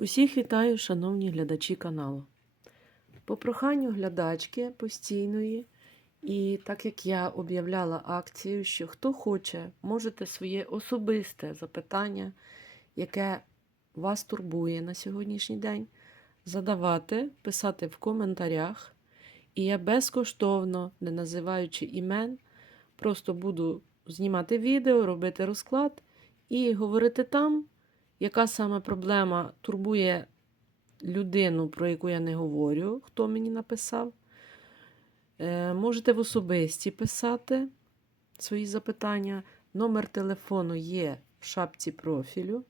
Усіх вітаю, шановні глядачі каналу. По проханню глядачки постійної, і так як я об'являла акцію, що хто хоче, можете своє особисте запитання, яке вас турбує на сьогоднішній день, задавати, писати в коментарях. І я безкоштовно, не називаючи імен, просто буду знімати відео, робити розклад і говорити там, яка саме проблема турбує людину, про яку я не говорю, хто мені написав. Е, можете в особисті писати свої запитання. Номер телефону є в шапці профілю.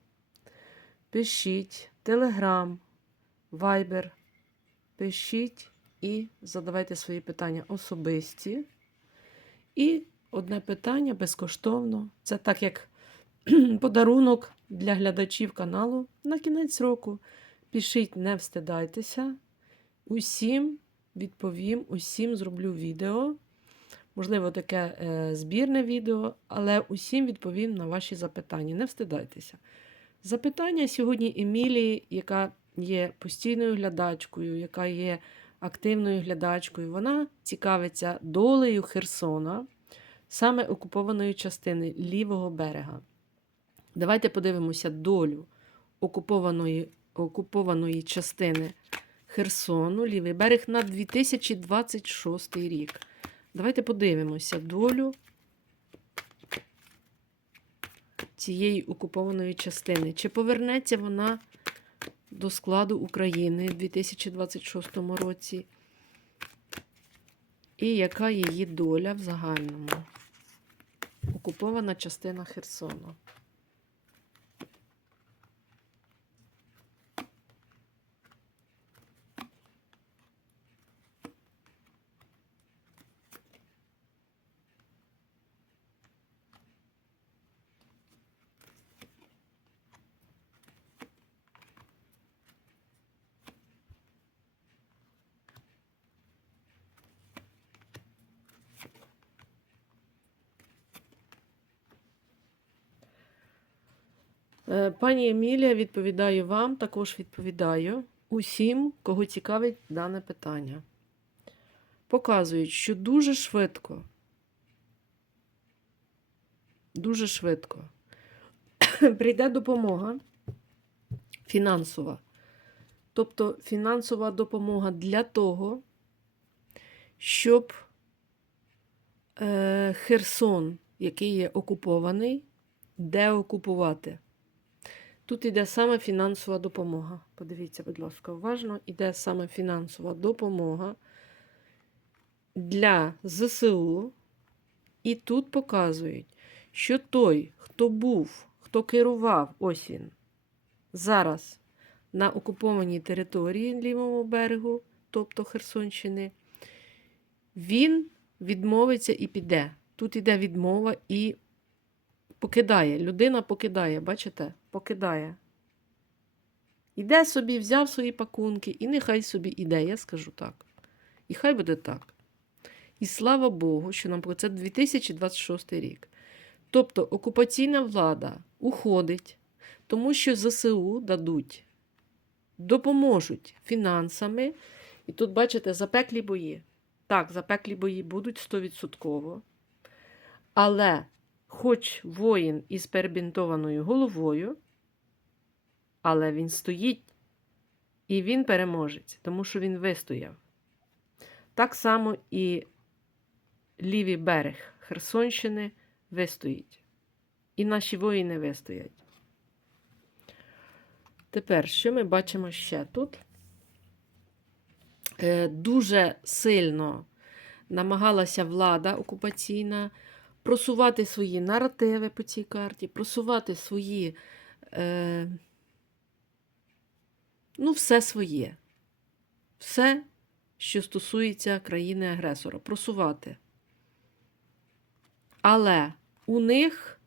Пишіть Телеграм, Вайбер. Пишіть і задавайте свої питання особисті. І одне питання безкоштовно. Це так як подарунок для глядачів каналу на кінець року. Пишіть, не встидайтеся. Усім відповім, усім зроблю відео. Можливо, таке е, збірне відео, але усім відповім на ваші запитання. Не встидайтеся. Запитання сьогодні Емілії, яка є постійною глядачкою, яка є активною глядачкою. Вона цікавиться долею Херсона, саме окупованої частини лівого берега. Давайте подивимося долю окупованої, окупованої частини Херсону, лівий берег на 2026 рік. Давайте подивимося долю цієї окупованої частини. Чи повернеться вона до складу України в 2026 році? І яка її доля в загальному? Окупована частина Херсону. Пані Емілія, відповідаю вам, також відповідаю усім, кого цікавить дане питання. Показують, що дуже швидко, дуже швидко прийде допомога фінансова. Тобто фінансова допомога для того, щоб е, Херсон, який є окупований, деокупувати. Тут іде саме фінансова допомога. Подивіться, будь ласка, уважно, іде саме фінансова допомога для ЗСУ. І тут показують, що той, хто був, хто керував, ось він, зараз на окупованій території лівому берегу, тобто Херсонщини, він відмовиться і піде. Тут іде відмова і покидає. Людина покидає, бачите? Покидає. Іде собі, взяв свої пакунки, і нехай собі іде, я скажу так. І хай буде так. І слава Богу, що нам це 2026 рік. Тобто окупаційна влада уходить, тому що ЗСУ дадуть, допоможуть фінансами. І тут, бачите, запеклі бої. Так, запеклі бої будуть 100%. Але хоч воїн із перебінтованою головою, але він стоїть і він переможець, тому що він вистояв. Так само і лівий берег Херсонщини вистоїть. І наші воїни вистоять. Тепер, що ми бачимо ще тут? Е, Дуже сильно намагалася влада окупаційна просувати свої наративи по цій карті, просувати свої, е, ну, все своє. Все, що стосується країни-агресора, просувати. Але у них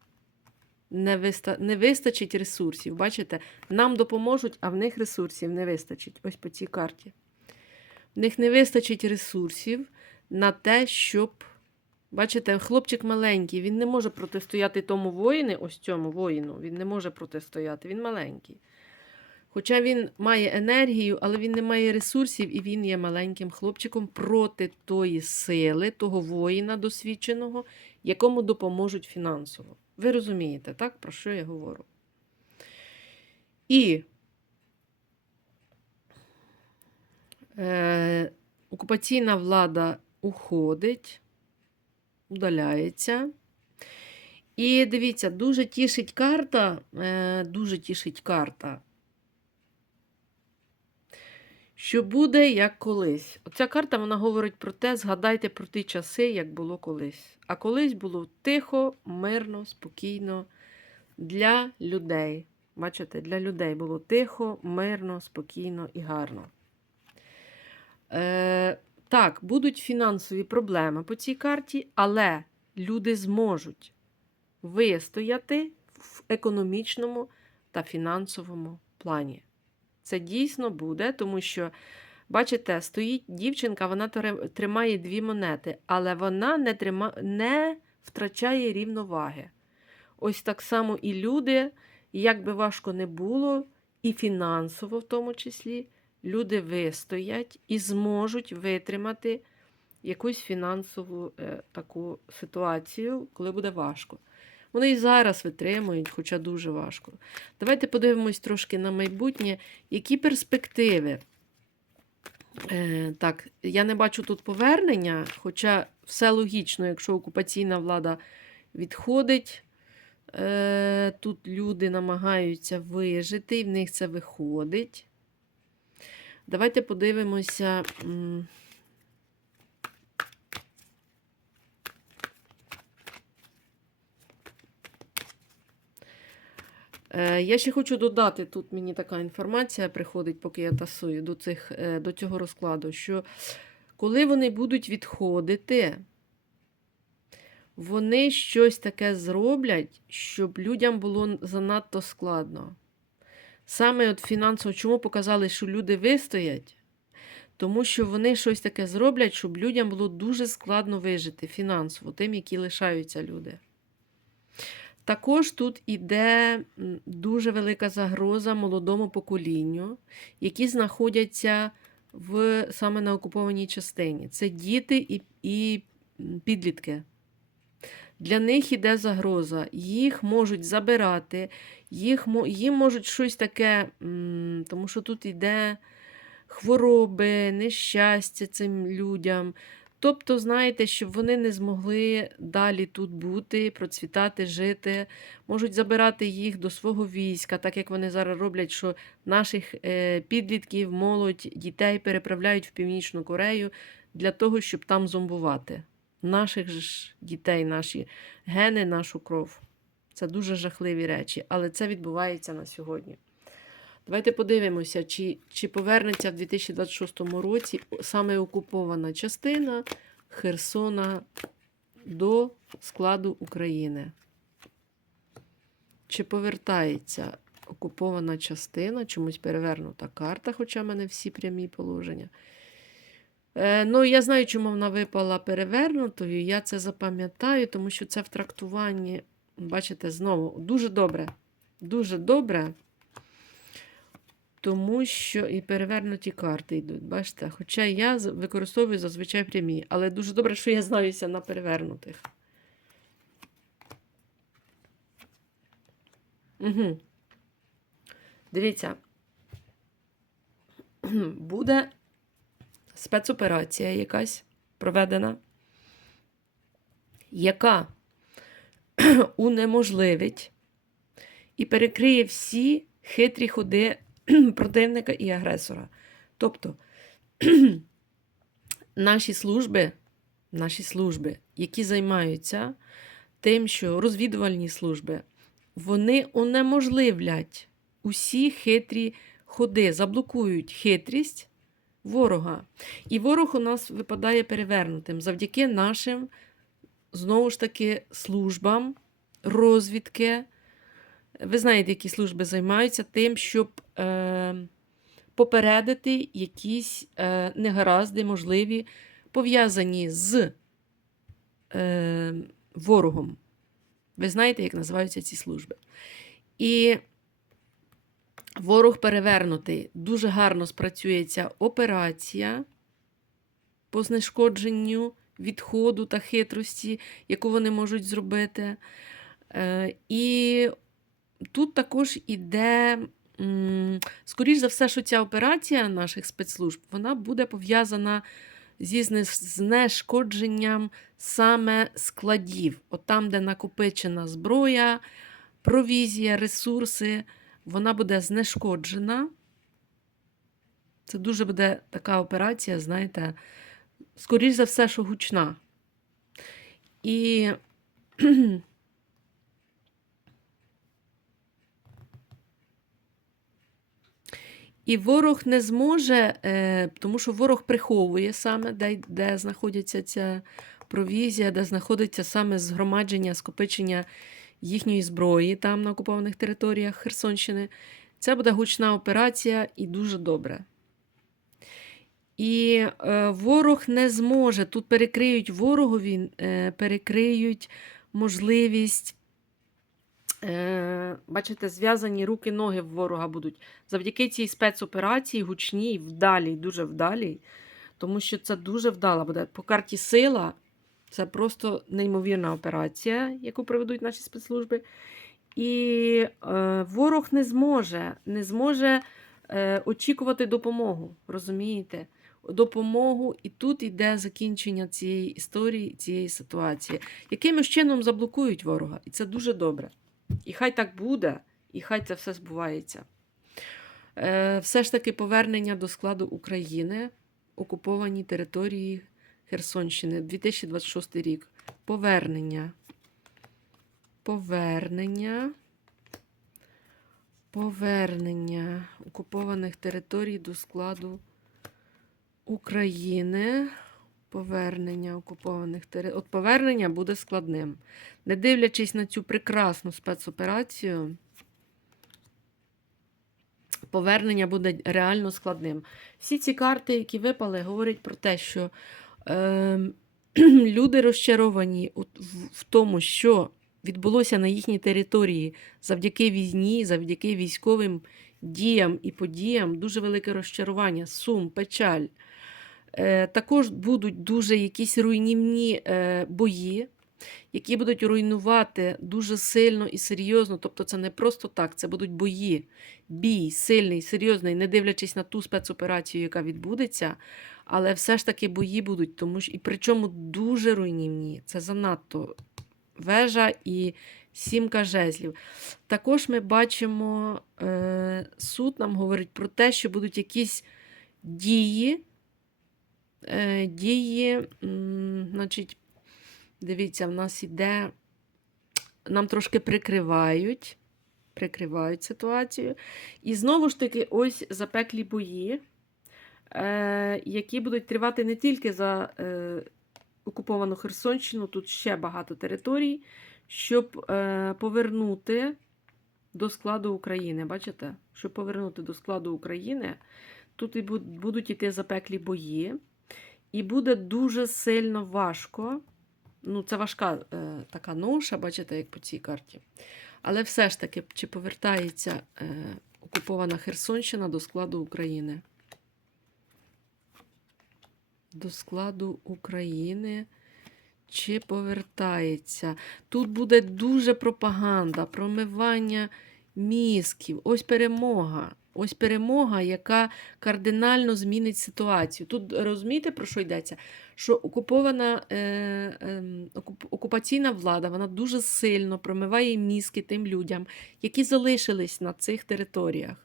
не, виста... не вистачить ресурсів. Бачите, нам допоможуть, а в них ресурсів не вистачить. Ось по цій карті. В них не вистачить ресурсів на те, щоб. Бачите, хлопчик маленький, він не може протистояти тому воїну, ось цьому воїну, він не може протистояти, він маленький. Хоча він має енергію, але він не має ресурсів, і він є маленьким хлопчиком проти тої сили, того воїна досвідченого, якому допоможуть фінансово. Ви розумієте, так, про що я говорю? І е, окупаційна влада уходить, удаляється. І дивіться, дуже тішить карта, е, дуже тішить карта, що буде як колись. Оця карта вона говорить про те, згадайте про ті часи, як було колись. А колись було тихо, мирно, спокійно для людей. Бачите, для людей було тихо, мирно, спокійно і гарно. Е, так, будуть фінансові проблеми по цій карті, але люди зможуть вистояти в економічному та фінансовому плані. Це дійсно буде, тому що, бачите, стоїть дівчинка, вона тримає дві монети, але вона не, трима... не втрачає рівноваги. Ось так само і люди, як би важко не було, і фінансово в тому числі, люди вистоять і зможуть витримати якусь фінансову е, таку ситуацію, коли буде важко. Вони і зараз витримують, хоча дуже важко. Давайте подивимось трошки на майбутнє, які перспективи. Е, так, я не бачу тут повернення, хоча все логічно, якщо окупаційна влада відходить, е, тут люди намагаються вижити, і в них це виходить. Давайте подивимося. Е, Я ще хочу додати, тут мені така інформація приходить, поки я тасую до, цих, е, до цього розкладу, що коли вони будуть відходити, вони щось таке зроблять, щоб людям було занадто складно. Саме от фінансово, чому показали, що люди вистоять? Тому що вони щось таке зроблять, щоб людям було дуже складно вижити фінансово, тим, які лишаються люди. Також тут іде дуже велика загроза молодому поколінню, які знаходяться в, саме на окупованій частині. Це діти і, і підлітки. Для них іде загроза. Їх можуть забирати, їх, їм можуть щось таке, тому що тут іде хвороби, нещастя цим людям. Тобто, знаєте, щоб вони не змогли далі тут бути, процвітати, жити, можуть забирати їх до свого війська, так як вони зараз роблять, що наших е, підлітків, молодь, дітей переправляють в Північну Корею для того, щоб там зомбувати. Наших ж дітей, наші гени, нашу кров. Це дуже жахливі речі, але це відбувається на сьогодні. Давайте подивимося, чи, чи повернеться в 2026 році саме окупована частина Херсона до складу України. Чи повертається окупована частина, чомусь перевернута карта, хоча в мене всі прямі положення. Е, ну, я знаю, чому вона випала перевернутою. Я це запам'ятаю, тому що це в трактуванні, бачите, знову дуже добре. Дуже добре. Тому що і перевернуті карти йдуть, бачите? Хоча я використовую зазвичай прямі, але дуже добре, що я знаюся на перевернутих. Угу. Дивіться, буде спецоперація якась проведена, яка унеможливить і перекриє всі хитрі ходи противника і агресора. Тобто наші служби, наші служби, які займаються тим, що розвідувальні служби, вони унеможливлять усі хитрі ходи, заблокують хитрість ворога. І ворог у нас випадає перевернутим завдяки нашим, знову ж таки, службам, розвідки. Ви знаєте, які служби займаються тим, щоб е, попередити якісь е, негаразди, можливі, пов'язані з е, ворогом. Ви знаєте, як називаються ці служби. І Ворог перевернутий. Дуже гарно спрацює ця операція по знешкодженню відходу та хитрості, яку вони можуть зробити. Е, І тут також іде, скоріш за все, що ця операція наших спецслужб вона буде пов'язана зі знешкодженням саме складів, от там, де накопичена зброя, провізія, ресурси, вона буде знешкоджена. Це дуже буде така операція, знаєте, скоріш за все, що гучна. І І ворог не зможе, е, тому що ворог приховує саме, де, де знаходиться ця провізія, де знаходиться саме згромадження, скопичення їхньої зброї там на окупованих територіях Херсонщини. Це буде гучна операція і дуже добре. І е, ворог не зможе, тут перекриють ворогові, е, перекриють можливість. Е, бачите, зв'язані руки, ноги в ворога будуть завдяки цій спецоперації, гучній, вдалій, дуже вдалій, тому що це дуже вдала буде. По карті сила це просто неймовірна операція, яку проведуть наші спецслужби. І е, ворог не зможе, не зможе е, очікувати допомогу. Розумієте? Допомогу, і тут іде закінчення цієї історії, цієї ситуації. Якимось чином заблокують ворога, і це дуже добре. І хай так буде, і хай це все збувається. Е, все ж таки повернення до складу України, окуповані території Херсонщини, 2026 рік. Повернення. Повернення. Повернення окупованих територій до складу України. Повернення окупованих територій. От повернення буде складним. Не дивлячись на цю прекрасну спецоперацію, повернення буде реально складним. Всі ці карти, які випали, говорять про те, що люди розчаровані в тому, що відбулося на їхній території завдяки війні, завдяки військовим діям і подіям, дуже велике розчарування, сум, печаль. Е, також будуть дуже якісь руйнівні е, бої, які будуть руйнувати дуже сильно і серйозно. Тобто це не просто так, це будуть бої. Бій сильний, серйозний, не дивлячись на ту спецоперацію, яка відбудеться. Але все ж таки бої будуть, тому що і причому дуже руйнівні. Це занадто вежа і сімка жезлів. Також ми бачимо, е, суд нам говорить про те, що будуть якісь дії. Е, дії, значить, дивіться, в нас іде, нам трошки прикривають, прикривають ситуацію. І знову ж таки, ось запеклі бої, які будуть тривати не тільки за е, окуповану Херсонщину, тут ще багато територій, щоб е, повернути до складу України. Бачите? Щоб повернути до складу України, тут і будуть іти запеклі бої. І буде дуже сильно важко. Ну, це важка е, така ноша, бачите, як по цій карті. Але все ж таки, чи повертається е, окупована Херсонщина до складу України? До складу України. Чи повертається? Тут буде дуже пропаганда, промивання мізків. Ось перемога. Ось перемога, яка кардинально змінить ситуацію. Тут розумієте, про що йдеться? Що окупована е, е, окуп- окупаційна влада вона дуже сильно промиває мізки тим людям, які залишились на цих територіях.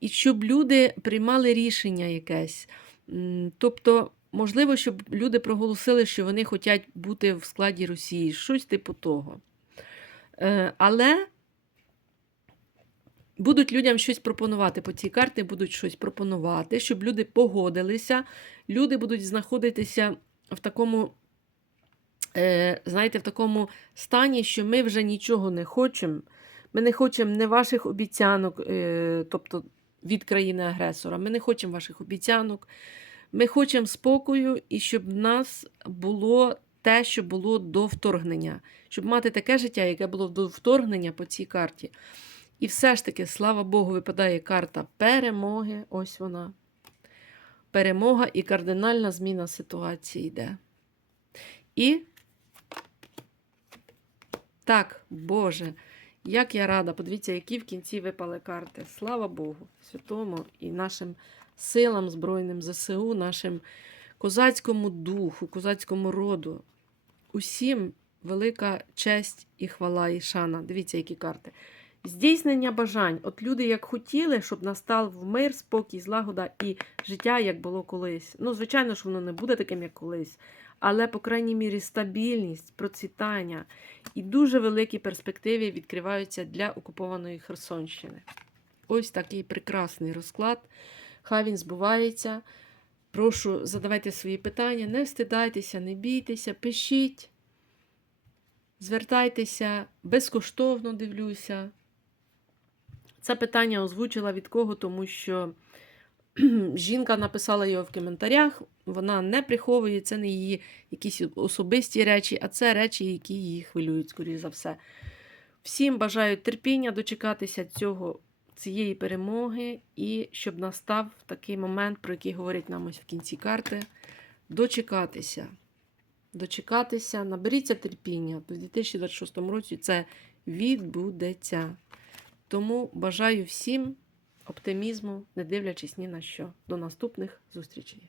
І щоб люди приймали рішення якесь. Тобто, можливо, щоб люди проголосили, що вони хочуть бути в складі Росії, щось типу того. Е, Але будуть людям щось пропонувати по цій карті, будуть щось пропонувати, щоб люди погодилися. Люди будуть знаходитися в такому, е, знаєте, в такому стані, що ми вже нічого не хочемо. Ми не хочемо не ваших обіцянок, е, тобто від країни-агресора. Ми не хочемо ваших обіцянок. Ми хочемо спокою і щоб в нас було те, що було до вторгнення, щоб мати таке життя, яке було до вторгнення по цій карті. І все ж таки, слава Богу, випадає карта перемоги. Ось вона. Перемога і кардинальна зміна ситуації йде. І так, Боже, як я рада. Подивіться, які в кінці випали карти. Слава Богу, святому і нашим силам Збройним ЗСУ, нашим козацькому духу, козацькому роду. Усім велика честь і хвала, і шана. Дивіться, які карти. Здійснення бажань. От люди як хотіли, щоб настав мир, спокій, злагода і життя, як було колись. Ну, звичайно ж, воно не буде таким, як колись. Але, по крайній мірі, стабільність, процвітання і дуже великі перспективи відкриваються для окупованої Херсонщини. Ось такий прекрасний розклад. Хай він збувається. Прошу, задавайте свої питання, не встидайтеся, не бійтеся, пишіть, звертайтеся, безкоштовно дивлюся. Це питання озвучила від кого, тому що жінка написала його в коментарях. Вона не приховує, це не її якісь особисті речі, а це речі, які її хвилюють, скоріш за все. Всім бажаю терпіння дочекатися цього, цієї перемоги, і щоб настав такий момент, про який говорять нам ось в кінці карти. Дочекатися. Дочекатися, наберіться терпіння. У 2026 році це відбудеться. Тому бажаю всім оптимізму, не дивлячись ні на що. До наступних зустрічей.